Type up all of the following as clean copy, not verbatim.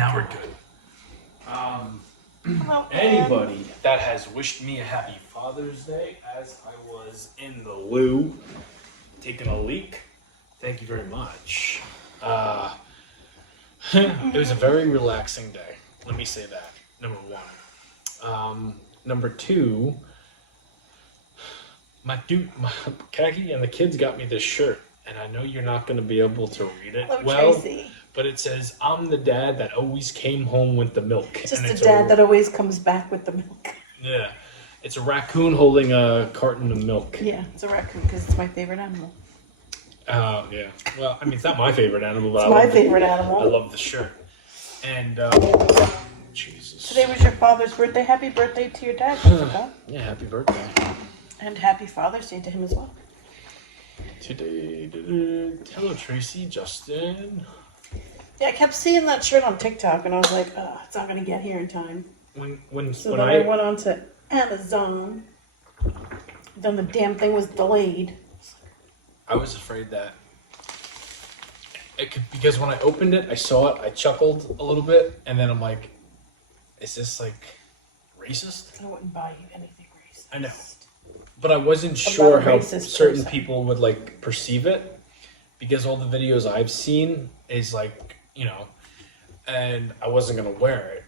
Now we're good. Anybody that has wished me a happy Father's Day as I was in the loo taking a leak, thank you very much. It was a very relaxing day. Let me say that. Number one. Number two, my Khaki and the kids got me this shirt, and I know you're not going to be able to read it Tracy. But it says, "I'm the dad that always came home with the milk." Just the dad that always comes back with the milk. Yeah. It's a raccoon holding a carton of milk. Yeah, it's a raccoon because it's my favorite animal. Yeah. Well, I mean, it's not my favorite animal, but It's my favorite animal. I love the shirt. And, Jesus. Today was your father's birthday. Happy birthday to your dad. I forgot. Yeah, happy birthday. And happy Father's Day to him as well. Today, hello, Tracy, Justin. Yeah, I kept seeing that shirt on TikTok, and I was like, it's not going to get here in time. When I went on to Amazon. Then the damn thing was delayed. I was afraid that it could, because when I opened it, I saw it, I chuckled a little bit, and then I'm like, is this like racist? I wouldn't buy you anything racist. I know. But I wasn't sure how certain person. people would like perceive it, because all the videos I've seen is like, you know, and I wasn't gonna wear it.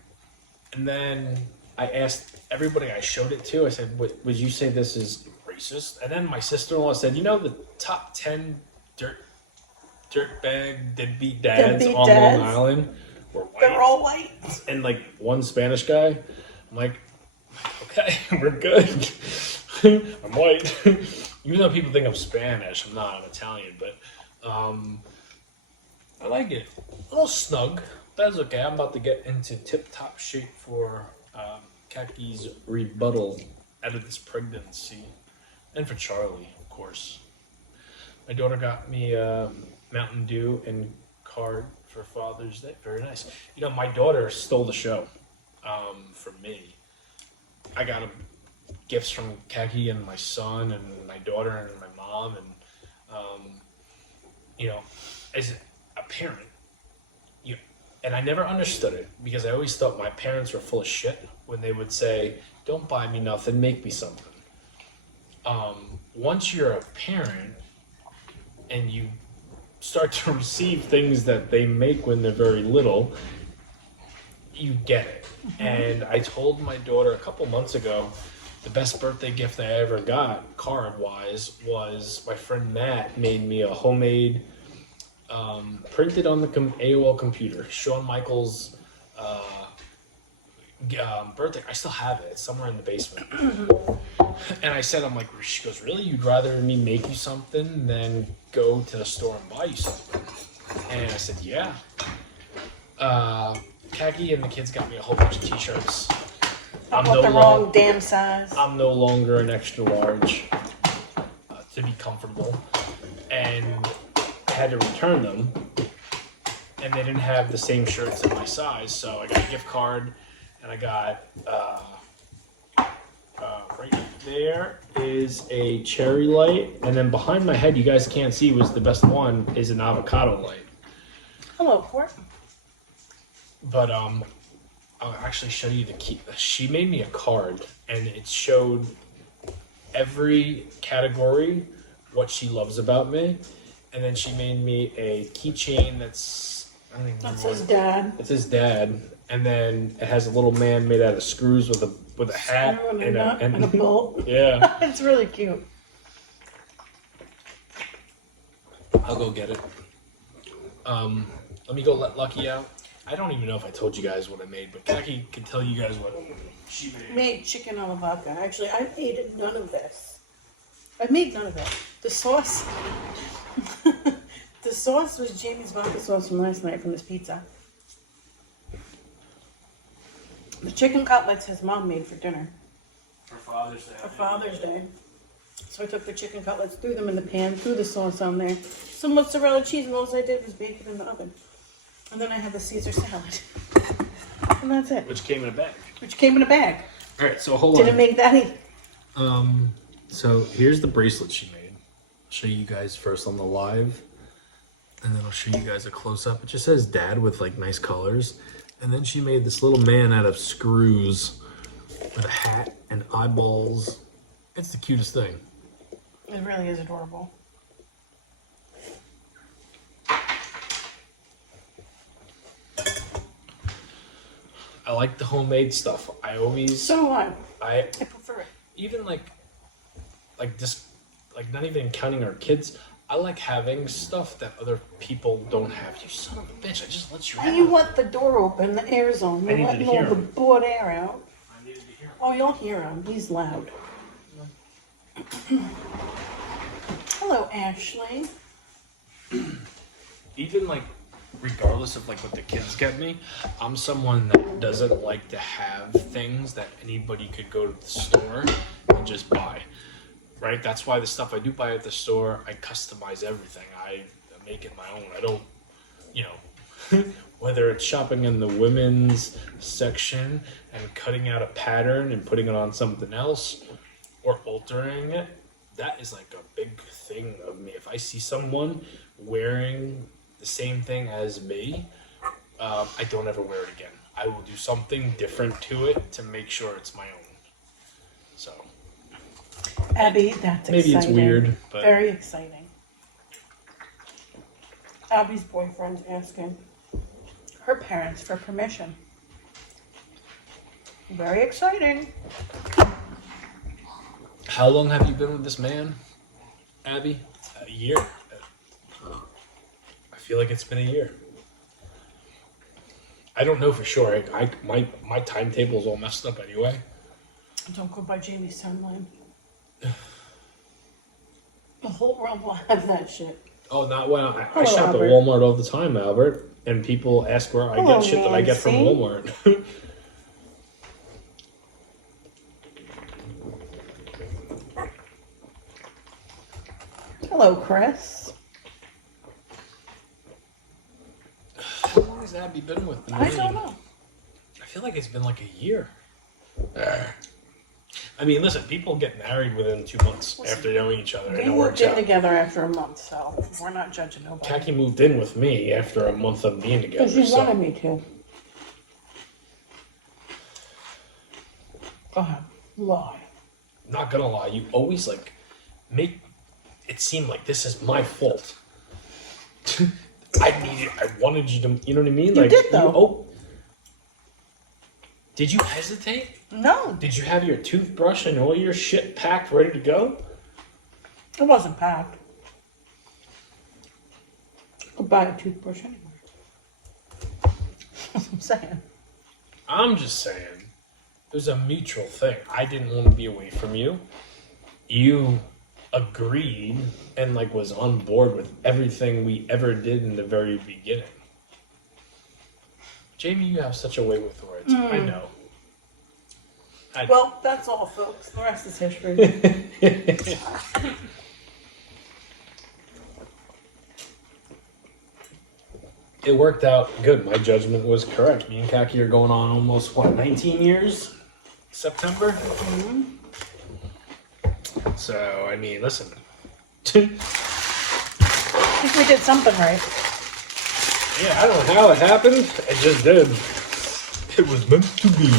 And then I asked everybody I showed it to, I said, would you say this is racist? And then my sister-in-law said, you know, the top 10 dirtbag deadbeat dads on Long Island were white. They're all white. And like one Spanish guy. I'm like, okay, we're good. I'm white. Even though people think I'm Spanish, I'm not. I'm Italian, but I like it. A little snug. That's okay. I'm about to get into tip-top shape for Kaki's rebuttal out of this pregnancy. And for Charlie, of course. My daughter got me Mountain Dew and card for Father's Day. Very nice. You know, my daughter stole the show from me. I got gifts from Kaki and my son and my daughter and my mom. And, you know, as a parent, and I never understood it because I always thought my parents were full of shit when they would say, don't buy me nothing, make me something. Once you're a parent and you start to receive things that they make when they're very little, you get it. Mm-hmm. And I told my daughter a couple months ago, the best birthday gift I ever got, card-wise, was my friend Matt made me a homemade, printed on the AOL computer, Shawn Michaels' birthday. I still have it. It's somewhere in the basement. And I said, I'm like, she goes, really? You'd rather me make you something than go to the store and buy you something? And I said, yeah. Kaki and the kids got me a whole bunch of t-shirts. I bought the wrong damn size. I'm no longer an extra large to be comfortable. And I had to return them. And they didn't have the same shirts in my size. So I got a gift card. And I got, right there is a cherry light. And then behind my head, you guys can't see, was the best one, is an avocado light. Hello, Court. But I'll actually show you the key. She made me a card, and it showed every category, what she loves about me. And then she made me a keychain that's, I don't even know. That says dad. It says dad. And then it has a little man made out of screws with a hat and a bolt. Yeah. It's really cute. I'll go get it. Let me go let Lucky out. I don't even know if I told you guys what I made, but Kaki can tell you guys what she made. Made chicken alla vodka. Actually, I made none of this. I made none of it. The sauce. The sauce was Jamie's vodka sauce from last night from his pizza. The chicken cutlets his mom made for dinner. For Father's Day. For Father's Day. So I took the chicken cutlets, threw them in the pan, threw the sauce on there, some mozzarella cheese, and all I did was bake it in the oven. And then I had the Caesar salad. And that's it. Which came in a bag. Which came in a bag. All right, so hold on. Didn't make that either. So here's the bracelet she made. I'll show you guys first on the live, and then I'll show you guys a close-up. It just says dad with like nice colors. And then she made this little man out of screws with a hat and eyeballs. It's the cutest thing. It really is adorable. I like the homemade stuff. I always... So do I. I prefer it. even like this, like not even counting our kids. I like having stuff that other people don't have. You son of a bitch! I just let you out. You want the door open, the air's on. You're letting all the bored air out. I needed to hear him. Oh, you'll hear him. He's loud. Hello, Ashley. Even like, regardless of like what the kids get me, I'm someone that doesn't like to have things that anybody could go to the store and just buy. Right? That's why the stuff I do buy at the store, I customize everything. I make it my own. I don't, you know, whether it's shopping in the women's section and cutting out a pattern and putting it on something else or altering it, that is like a big thing of me. If I see someone wearing the same thing as me, I don't ever wear it again. I will do something different to it to make sure it's my own. So... Abby, that's maybe exciting. It's weird, but very exciting. Abby's boyfriend's asking her parents for permission. Very exciting. How long have you been with this man, Abby? A year. I feel like it's been a year. I don't know for sure. My timetable's all messed up anyway. Don't go by Jamie's timeline. The whole world will have that shit. Oh, not when I Hello, shop Albert. at Walmart all the time, Albert. And people ask where I Hello, get shit that I get from Nancy. Walmart. Hello, Chris. How long has Abby been with me? I don't know. I feel like it's been like a year. I mean, listen, people get married within 2 months after knowing each other. We And it moved works in out. together after a month, so we're not judging nobody. Kaki moved in with me after a month of being together. Because you so- wanted me to. Go ahead. Lie. Not gonna lie, you always like make it seem like this is my fault. I wanted you to, you know what I mean? You did, though. Did you hesitate? No, Did you have your toothbrush and all your shit packed, ready to go? it wasn't packed. I'll buy a toothbrush anywhere. That's what I'm saying. I'm just saying, it was a mutual thing. I didn't want to be away from you. You agreed and like was on board with everything we ever did in the very beginning. Jamie, you have such a way with words. I know. Well, that's all, folks. The rest is history. It worked out good. My judgment was correct. Me and Kaki are going on almost, 19 years? September? Mm-hmm. So, I mean, listen. I think we did something right. Yeah, I don't know how it happened. It just did. It was meant to be.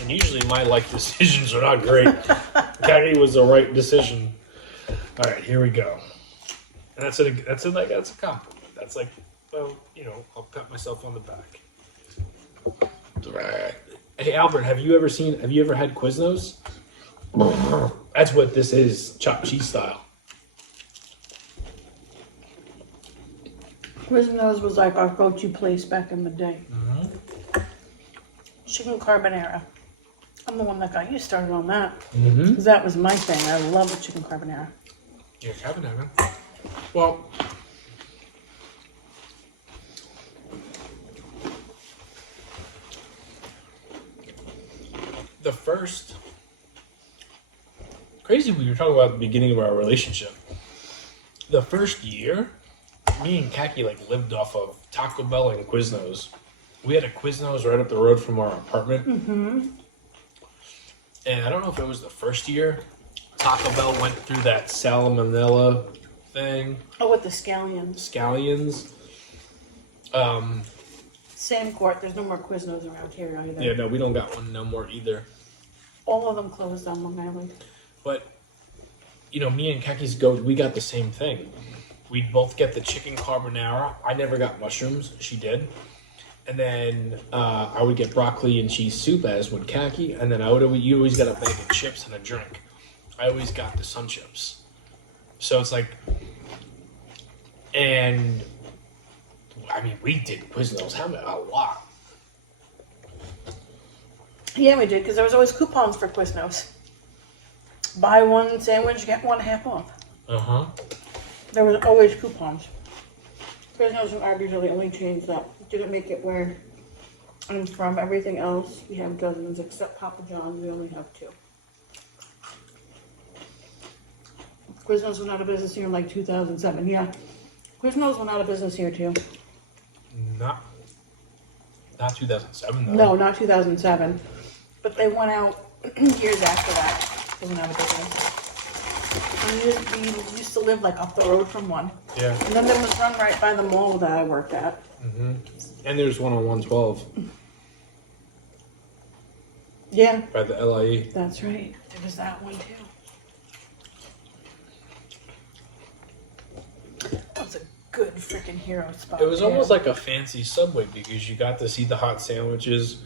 And usually my life decisions are not great. Kaki was the right decision. All right, here we go. And that's a compliment. That's like, well, you know, I'll pat myself on the back. Hey Albert, have you ever had Quiznos? That's what this is, chopped cheese style. Quiznos was like our go-to place back in the day. Mm-hmm. Chicken carbonara. I'm the one that got you started on that. Mm-hmm. Because that was my thing. I love the chicken carbonara. Yeah, carbonara. Well, the first crazy we were talking about at the beginning of our relationship. The first year, me and Kaki like lived off of Taco Bell and Quiznos. We had a Quiznos right up the road from our apartment. Mm-hmm. And I don't know if it was the first year, Taco Bell went through that salmonella thing. Oh, with the scallions. Scallions. Same court. There's no more Quiznos around here either. Yeah, no, we don't got one no more either. All of them closed on Long Island. But, me and Kaki's we got the same thing. We'd both get the chicken carbonara. I never got mushrooms. She did. And then I would get broccoli and cheese soup, as would Kaki. And then you always got a bag of chips and a drink. I always got the sun chips. So it's like, and I mean, we did Quiznos. How many? A lot. Yeah, we did, because there was always coupons for Quiznos. Buy one sandwich, get one half off. Uh-huh. There was always coupons. Quiznos and Arby's are the only chains that didn't make it where I'm from. Everything else, we have dozens, except Papa John's, we only have 2. Quiznos went out of business here in like 2007. Yeah, Quiznos went out of business here too. Not 2007 though. No, not 2007. But they went out years after that. They went out of business. And we used to live like up the road from one. Yeah. And then there was one right by the mall that I worked at. Mm-hmm. And there's one on 112. Yeah. By the LIE. That's right. There was that one too. That was a good freaking hero spot. It was almost like a fancy Subway because you got to see the hot sandwiches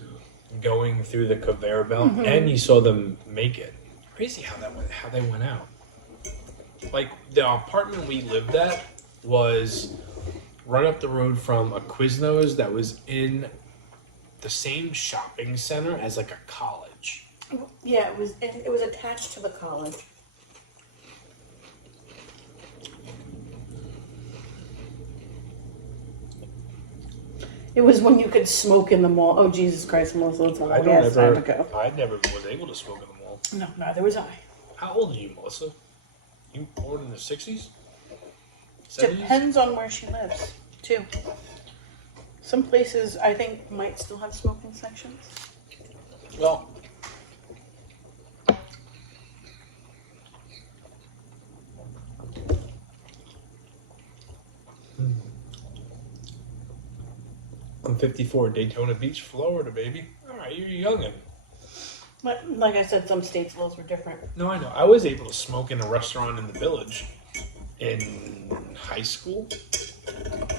going through the conveyor belt, and you saw them make it. Crazy how they went out. Like the apartment we lived at was right up the road from a Quiznos that was in the same shopping center as like a college. Yeah, it was attached to the college. It was when you could smoke in the mall. Oh, Jesus Christ, Melissa, it's a long ass time ago. I never was able to smoke in the mall. No, neither was I. How old are you, Melissa? You born in the 60s? 70s? Depends on where she lives, too. Some places, I think, might still have smoking sections. Well, I'm 54, Daytona Beach, Florida, baby. All right, you're youngin'. But like I said, some states' laws were different. No, I know. I was able to smoke in a restaurant in the Village in high school.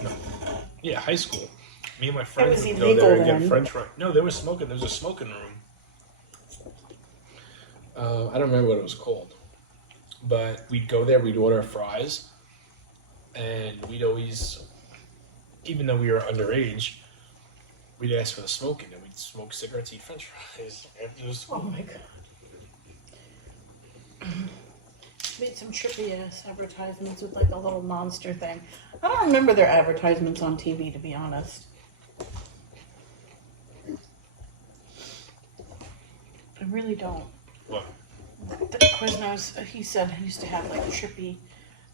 No, yeah, high school. Me and my friends would go there and get French fries. No, there was smoking. There was a smoking room. I don't remember what it was called, but we'd go there. We'd order fries, and we'd always, even though we were underage, we'd ask for the smoking, and we'd smoke cigarettes, eat French fries after the school. Oh my god. Made some trippy ass advertisements with like a little monster thing. I don't remember their advertisements on TV, to be honest. I really don't. What? The Quiznos, he said he used to have like trippy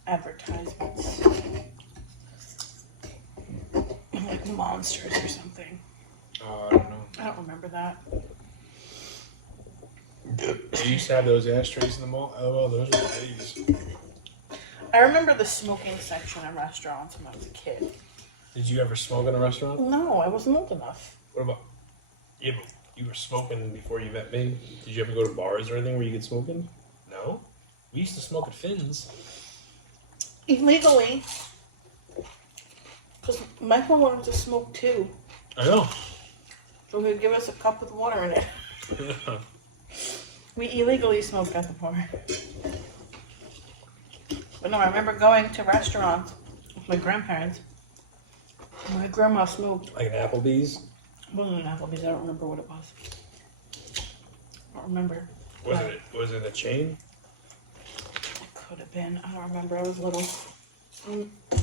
advertisements. Like monsters or something. I don't know. I don't remember that. They used to have those ashtrays in the mall. Oh, well, those were the days. I remember the smoking section in restaurants when I was a kid. Did you ever smoke in a restaurant? No, I wasn't old enough. What about? Yeah, but you were smoking before you met me. Did you ever go to bars or anything where you could smoke in? No? We used to smoke at Finn's. Illegally. Because Michael wanted to smoke too. I know. So he'd give us a cup with water in it. We illegally smoked at the bar. But no, I remember going to restaurants with my grandparents. My grandma smoked. Like an Applebee's? It wasn't an Applebee's, I don't remember what it was. I don't remember. Was it a chain? It could have been. I don't remember. I was little.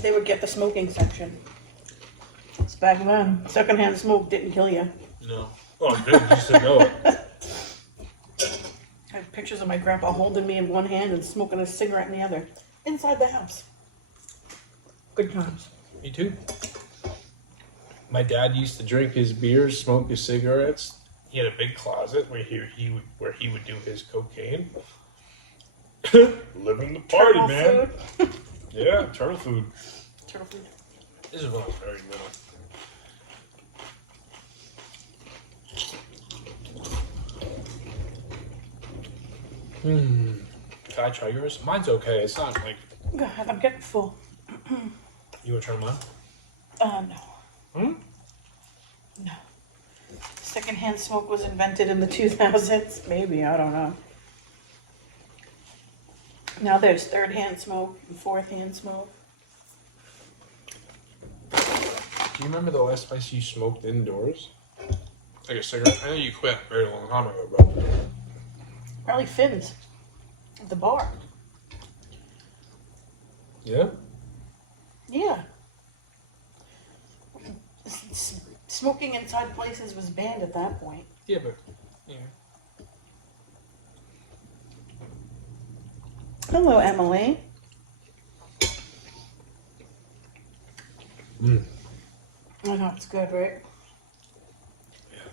They would get the smoking section. It's back then. Secondhand smoke didn't kill you. No. Oh, it didn't. You just didn't know it. I have pictures of my grandpa holding me in one hand and smoking a cigarette in the other. Inside the house. Good times. Me too. My dad used to drink his beers, smoke his cigarettes. He had a big closet where he would do his cocaine. Living the party, Turtle man. food. Yeah, turtle food. Turtle food. This is when I was very little. Can I try yours? Mine's okay. It's not like... Go ahead, I'm getting full. You want to try mine? No. Hmm? No. Secondhand smoke was invented in the 2000s. Maybe, I don't know. Now there's third-hand smoke and fourth-hand smoke. Do you remember the last place you smoked indoors? Like a cigarette? I know you quit a very long time ago, but... Probably Finn's. At the bar. Yeah? Yeah. Smoking inside places was banned at that point. Yeah, but... Yeah. Hello, Emily. Mm. I know, it's good, right? Yeah.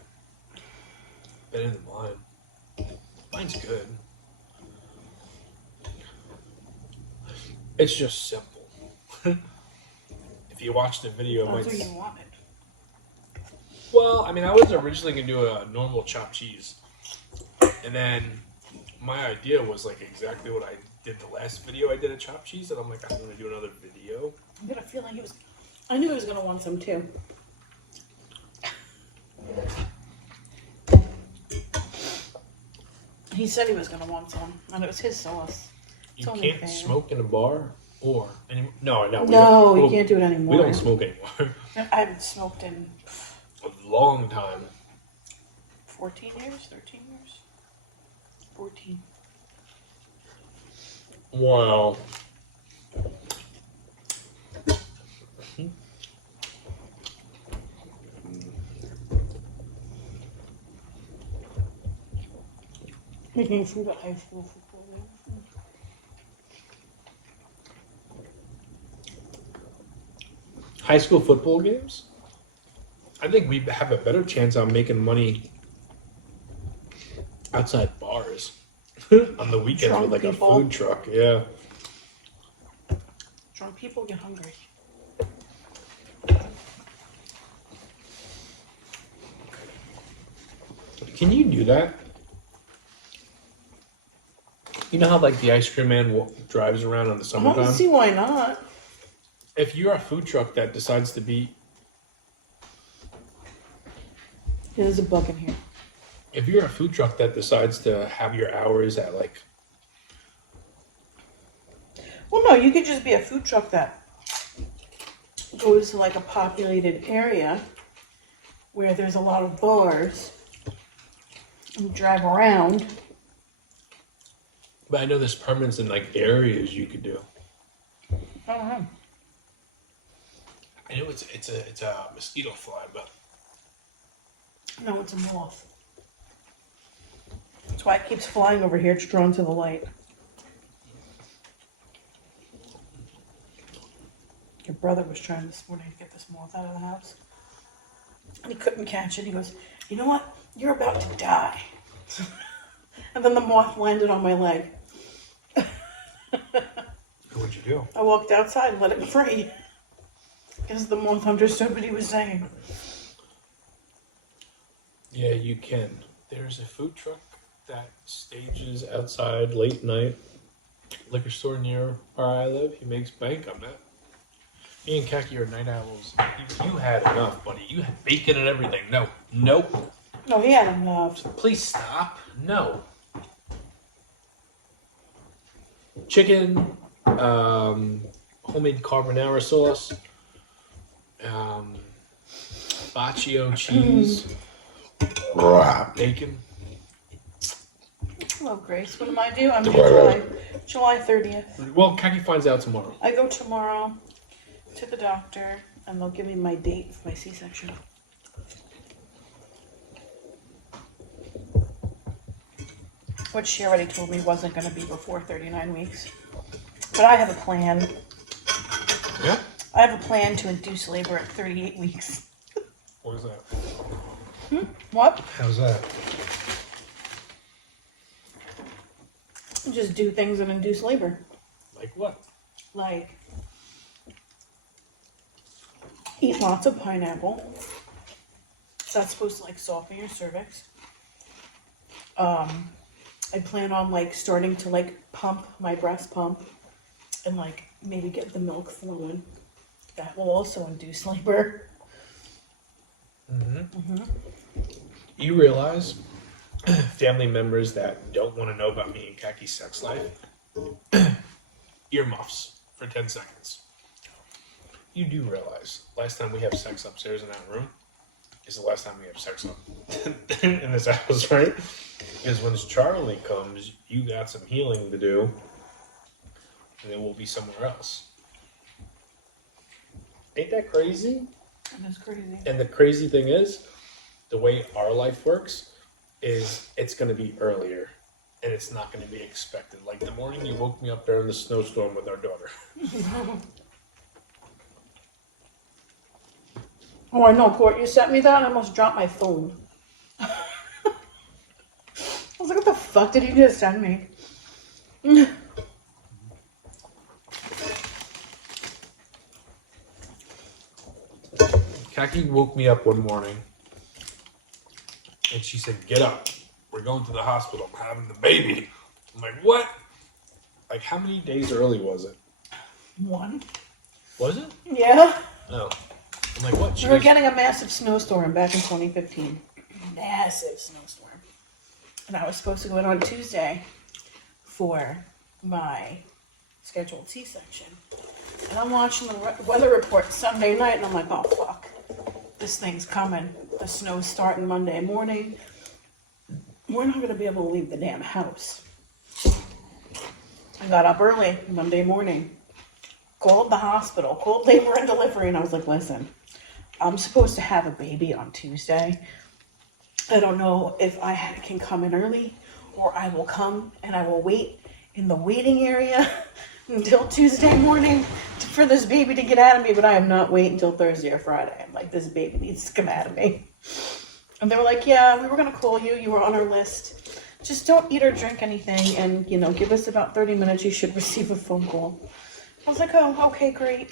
Better than mine. Mine's good. It's just simple. If you watch the video, it That's might... what you wanted. Well, I mean, I was originally going to do a normal chopped cheese. And then my idea was like exactly what I did the last video I did a chopped cheese. And I'm like, I'm going to do another video. I got a feeling I knew he was going to want some too. He said he was going to want some, and it was his sauce. You can't smoke in a bar or... No, No, you can't do it anymore. We don't smoke anymore. I haven't smoked in A long time. 14 years, 13 years? 14. Wow. Making food at high school football games. High school football games? I think we have a better chance on making money outside bars on the weekends Drunk with like people. a food truck. Yeah. Drunk people get hungry. Can you do that? You know how like the ice cream man drives around in the I summertime? don't see why not. If you're a food truck that decides to be... There's a bug in here. If you're a food truck that decides to have your hours at like... Well, no, you could just be a food truck that goes to like a populated area where there's a lot of bars and drive around. But I know there's permits in like areas you could do. I don't know. I know it's a mosquito fly, but No, it's a moth. That's why it keeps flying over here. It's drawn to the light. Your brother was trying this morning to get this moth out of the house. And he couldn't catch it. He goes, you know what? You're about to die. And then the moth landed on my leg. what'd you do? I walked outside and let it free. Because the moth understood what he was saying. Yeah, you can. There's a food truck that stages outside late night. Liquor store near where I live. He makes bank on that. Me and Kaki are night owls. You had enough, buddy. You had bacon and everything. No. Nope. No, he had enough. Please stop. No. Chicken, homemade carbonara sauce, baccio cheese, bacon. Hello, Grace. What am I due? I'm due July 30th. Well, Kaki finds out tomorrow. I go tomorrow to the doctor, and they'll give me my date for my C-section. Which she already told me wasn't going to be before 39 weeks. But I have a plan. Yeah? I have a plan to induce labor at 38 weeks. What is that? What? How's that? Just do things and induce labor. Like what? Like, eat lots of pineapple. That's supposed to like soften your cervix. I plan on like starting to like pump my breast pump and like maybe get the milk flowing. That will also induce labor. You realize family members that don't want to know about me and Kaki's sex life, earmuffs for 10 seconds. You do realize last time we have sex upstairs in that room is the last time we have sex up in this house, right? Because when Charlie comes, you got some healing to do, and then we'll be somewhere else. Ain't that crazy? That's crazy. And the crazy thing is, the way our life works is it's going to be earlier, and it's not going to be expected. Like the morning you woke me up there in the snowstorm with our daughter. Oh, I know, Court. You sent me that, and I almost dropped my phone. I was like, what the fuck did you just send me? Kaki woke me up one morning, and she said, "Get up. We're going to the hospital. I'm having the baby." I'm like, "What? Like, how many days early was it?" 1. Was it? Yeah. No. I'm like, "What?" She We were goes, getting a massive snowstorm back in 2015. Massive snowstorm. And I was supposed to go in on Tuesday for my scheduled C-section. And I'm watching the weather report Sunday night, and I'm like, oh, fuck. This thing's coming. The snow's starting Monday morning. We're not going to be able to leave the damn house. I got up early Monday morning, called the hospital, called labor and delivery, and I was like, listen, I'm supposed to have a baby on Tuesday. I don't know if I can come in early, or I will come and I will wait in the waiting area until Tuesday morning for this baby to get out of me, but I am not waiting until Thursday or Friday. I'm like, this baby needs to come out of me. And they were like, yeah, we were going to call you. You were on our list. Just don't eat or drink anything, and, you know, give us about 30 minutes. You should receive a phone call. I was like, oh, okay, great.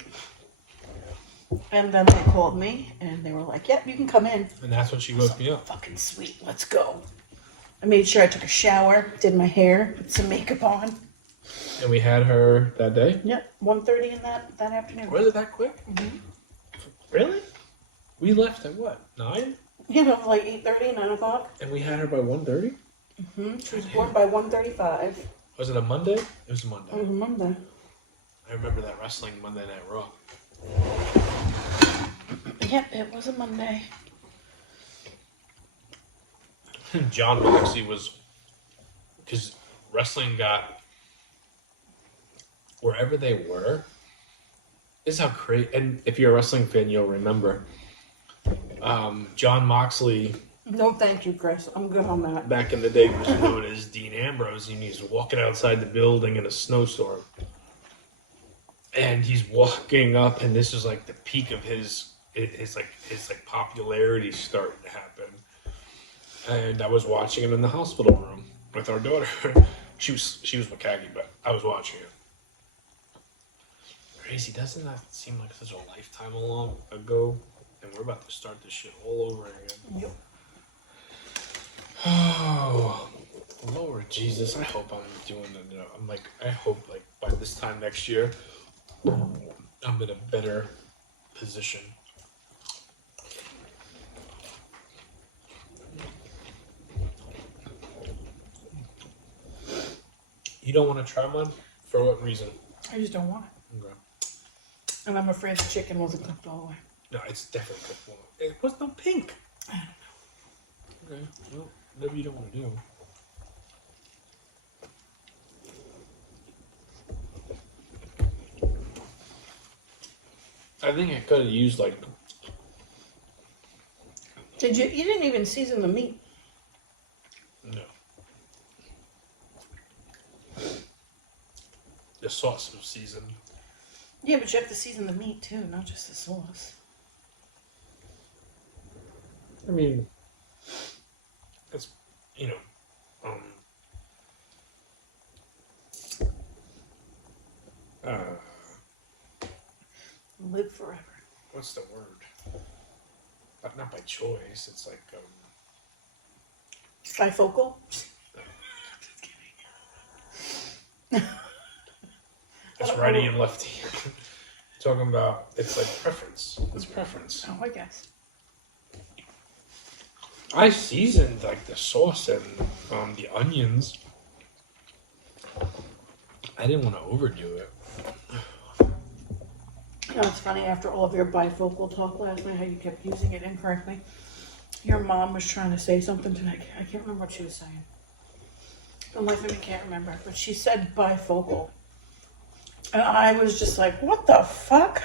And then they called me, and they were like, yep, you can come in. and that's when she woke me up. Fucking sweet, let's go. I made sure I took a shower, did my hair, put some makeup on. And we had her that day. Yep, 1:30 in that afternoon. Was it that quick? Really? We left at what, 9? Yeah, it was like 8:30, 9 o'clock. And we had her by 1:30? She was born by 1:35. Was it a Monday? It was a Monday. It was Monday. I remember that wrestling Monday Night Raw. Yep, it was a Monday. John Moxley was, because wrestling got, wherever they were, this is how crazy, and if you're a wrestling fan, you'll remember, John Moxley, No, thank you, Chris. I'm good on that. back in the day, was known as Dean Ambrose, and he's walking outside the building in a snowstorm. And he's walking up, and this is like the peak of his popularity starting to happen. And I was watching him in the hospital room with our daughter. She was with Kagi, but I was watching it. Crazy, doesn't that seem like such a lifetime ago? And we're about to start this shit all over again. Yep. Oh, Lord Jesus! I hope I'm doing it. I hope like by this time next year, I'm in a better position. You don't want to try one? For what reason? I just don't want it. Okay. And I'm afraid the chicken wasn't cooked all the way. No, it's definitely cooked well. It was no pink. I don't know. Okay, well, whatever you don't want to do. I think I could have used like. You didn't even season the meat. No. The sauce was seasoned. Yeah, but you have to season the meat too, not just the sauce. I mean, it's, Live forever. what's the word? But not by choice. It's like, Trifocal? righty and lefty. Talking about it's like preference. It's preference. Oh, I guess. I seasoned like the sauce and the onions. I didn't want to overdo it. You know, it's funny, after all of your bifocal talk last night, how you kept using it incorrectly. Your mom was trying to say something to me. I can't remember what she was saying. The life of me can't remember. But she said bifocal. And I was just like, what the fuck?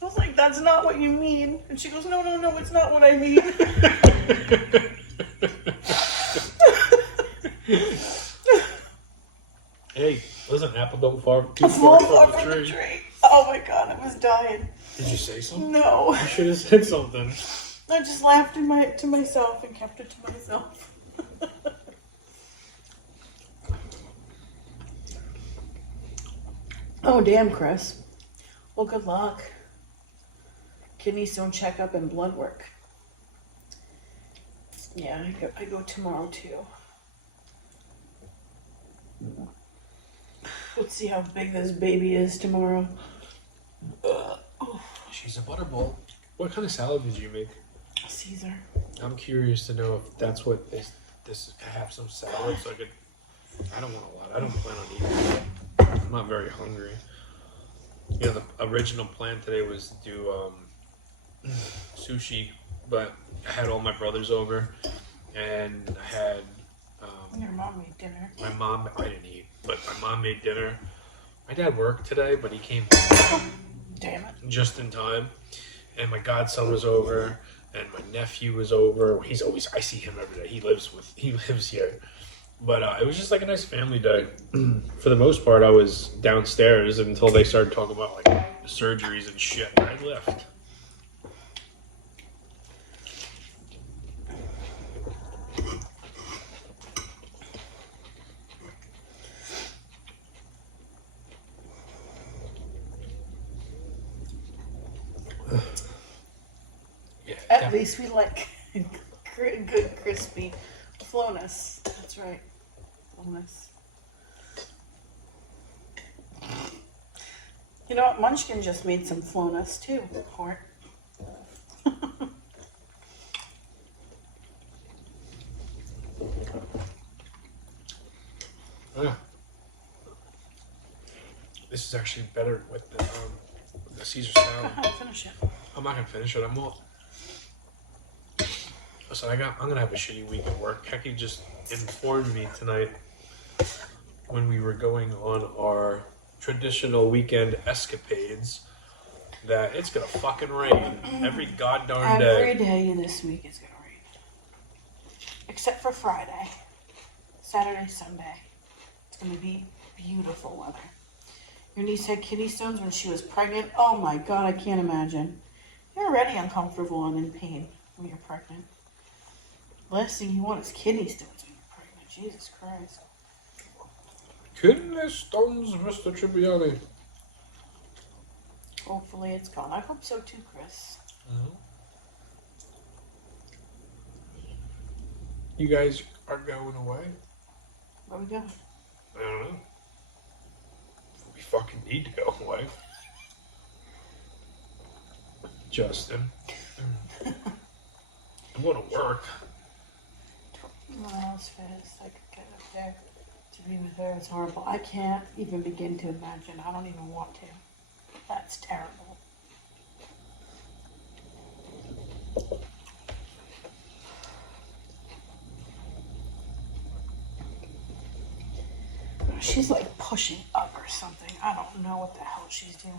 I was like, that's not what you mean. And she goes, no, it's not what I mean. Hey, listen, apple don't fall too far from the tree. Oh my god, I was dying. Did you say something? No. You should have said something. I just laughed to myself and kept it to myself. Oh, damn, Chris. Well, good luck. Kidney stone checkup and blood work. Yeah, I go tomorrow too. Let's see how big this baby is tomorrow. She's a butterball. What kind of salad did you make? Caesar. I'm curious to know if that's what this have some salad so I could. I don't want a lot. I don't plan on eating it. I'm not very hungry. You know, the original plan today was to do sushi, but I had all my brothers over, and I had your mom made dinner. my mom. I didn't eat, but my mom made dinner. My dad worked today, but he came Damn it. just in time, and my godson was over, and my nephew was over. I see him every day. He lives here. But it was just like a nice family day. For the most part, I was downstairs until they started talking about like surgeries and shit. I left. Yeah, At least we like good crispy flowness. That's right. Flowness. You know what? Munchkin just made some flowness too. Heart. Yeah. This is actually better with the Caesar salad. Finish it. I'm not gonna finish it. Listen, I'm gonna have a shitty week at work. Hecky just informed me tonight when we were going on our traditional weekend escapades that it's gonna fucking rain every goddamn day. Every day this week is gonna rain, except for Friday, Saturday, Sunday. It's gonna be beautiful weather. Your niece had kidney stones when she was pregnant. Oh my god, I can't imagine. You're already uncomfortable and in pain when you're pregnant. Last thing you want is kidney stones when you're pregnant. Jesus Christ. Kidney stones, Mr. Tribbiani. Hopefully it's gone. I hope so too, Chris. You guys are going away? Where we going? I don't know. We fucking need to go away. Justin. I'm going to work. Miles fast. I could get up there to be with her. It's horrible. I can't even begin to imagine. I don't even want to. That's terrible. She's like pushing up or something. I don't know what the hell she's doing.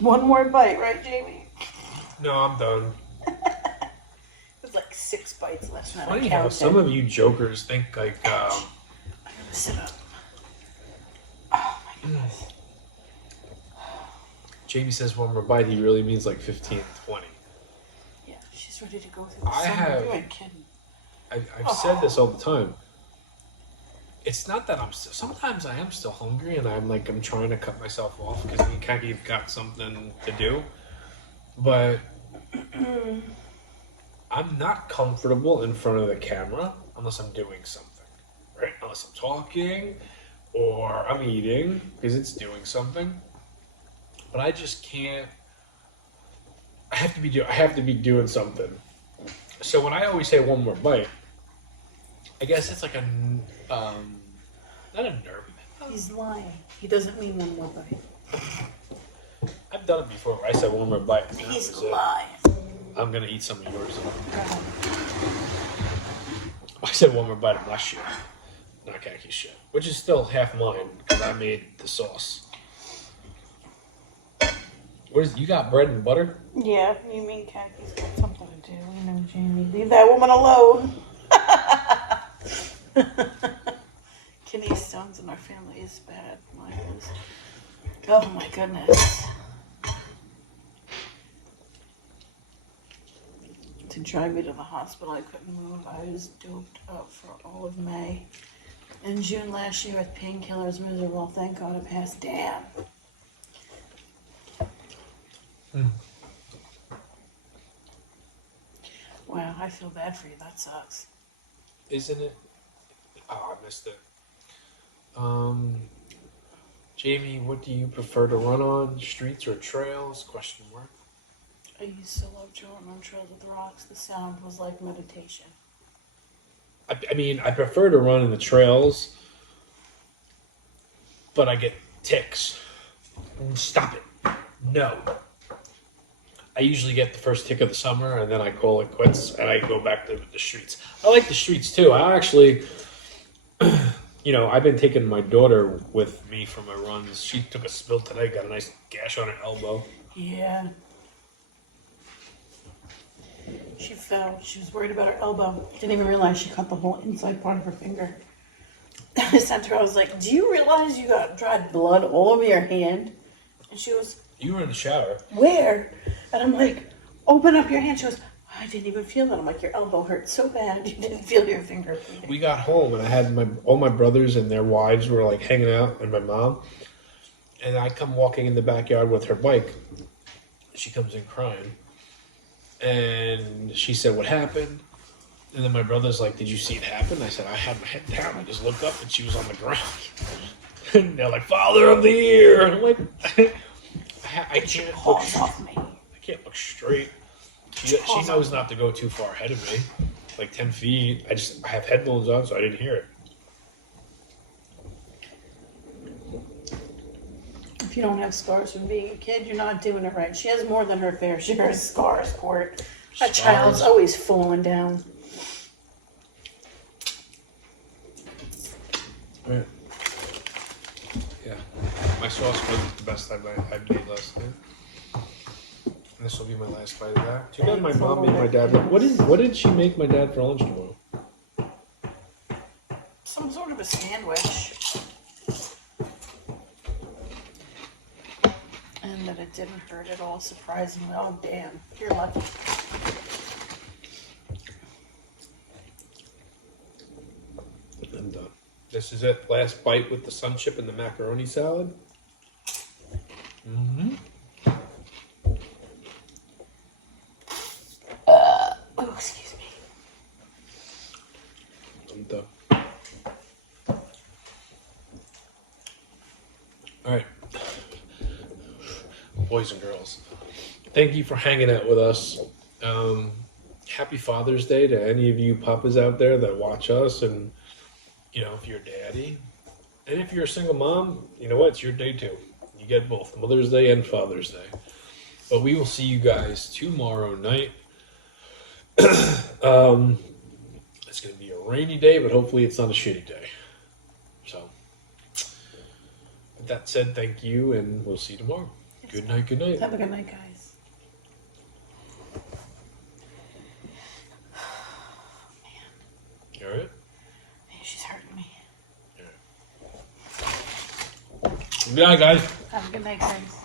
One more bite, right, Jamie? No, I'm done. There's like 6 bites left. Funny how some of you jokers think like, I'm gonna sit up. Oh my goodness. Jamie says one more bite, he really means like 15, 20. Yeah, she's ready to go through the I summer. have- You ain't kidding. I've said this all the time. It's not that sometimes I am still hungry and I'm trying to cut myself off because me and Kaki have got something to do. But I'm not comfortable in front of the camera. unless I'm doing something, right? Unless I'm talking or I'm eating because it's doing something. But I just can't. I have to be doing something. So when I always say one more bite, I guess it's like not a nerve. He's lying. He doesn't mean one more bite. I've done it before. Where I said one more bite. And He's that was it. lying. I'm gonna eat some of yours. I said one more bite of my shit, not khaki shit, which is still half mine because I made the sauce. You got bread and butter? Yeah, you mean Khaki's got something to do. You know, Jamie. Leave that woman alone. Kidney stones in our family is bad. Mine is. Oh my goodness. To drive me to the hospital, I couldn't move. I was doped up for all of May. In June last year with painkillers, miserable. Thank God I passed. Damn. Wow, I feel bad for you. That sucks. Isn't it? Oh, I missed it. Jamie, what do you prefer to run on? Streets or trails? Question mark. I used to love drawing on trails with rocks. The sound was like meditation. I mean, I prefer to run in the trails, but I get ticks. Stop it. No. I usually get the first tick of the summer, and then I call it quits, and I go back to the streets. I like the streets, too. I actually, I've been taking my daughter with me for my runs. She took a spill today, got a nice gash on her elbow. Yeah. She fell. She was worried about her elbow. Didn't even realize she cut the whole inside part of her finger. I sent her, I was like, do you realize you got dried blood all over your hand? And she was, You were in the shower. where? And I'm like, open up your hand. She goes, I didn't even feel that. I'm like, your elbow hurt so bad you didn't feel your finger bleeding. We got home, and I had all my brothers and their wives were like hanging out, and my mom. And I come walking in the backyard with her bike. She comes in crying. And she said, what happened? And then my brother's like, did you see it happen? I said, I had my head down. I just looked up, and she was on the ground. And they're like, Father of the Year. And I'm like, I can't look off me. I can't look straight. She knows not to go too far ahead of me, like 10 feet. I have headphones on, so I didn't hear it. If you don't have scars from being a kid, you're not doing it right. She has more than her fair share of scars, Court. That child's always falling down. Right. Yeah. My sauce wasn't the best I made last night. And this will be my last bite of that. Too bad my mom made my dad. What did she make my dad for lunch tomorrow? Some sort of a sandwich. And that it didn't hurt at all, surprisingly. Oh, damn. You're lucky. I'm done. This is it. Last bite with the sun chip and the macaroni salad. Mm-hmm. Oh, excuse me. I'm done. All right. Boys and girls, thank you for hanging out with us. Happy Father's Day to any of you papas out there that watch us, and if you're a daddy, and if you're a single mom, you know what, it's your day too. You get both Mother's Day and Father's Day. But we will see you guys tomorrow night. It's going to be a rainy day, but hopefully it's not a shitty day. So, with that said, thank you, and we'll see you tomorrow. Good night, good night. Have a good night, guys. Man. You alright? Man, she's hurting me. Good night, guys. Have a good night, guys.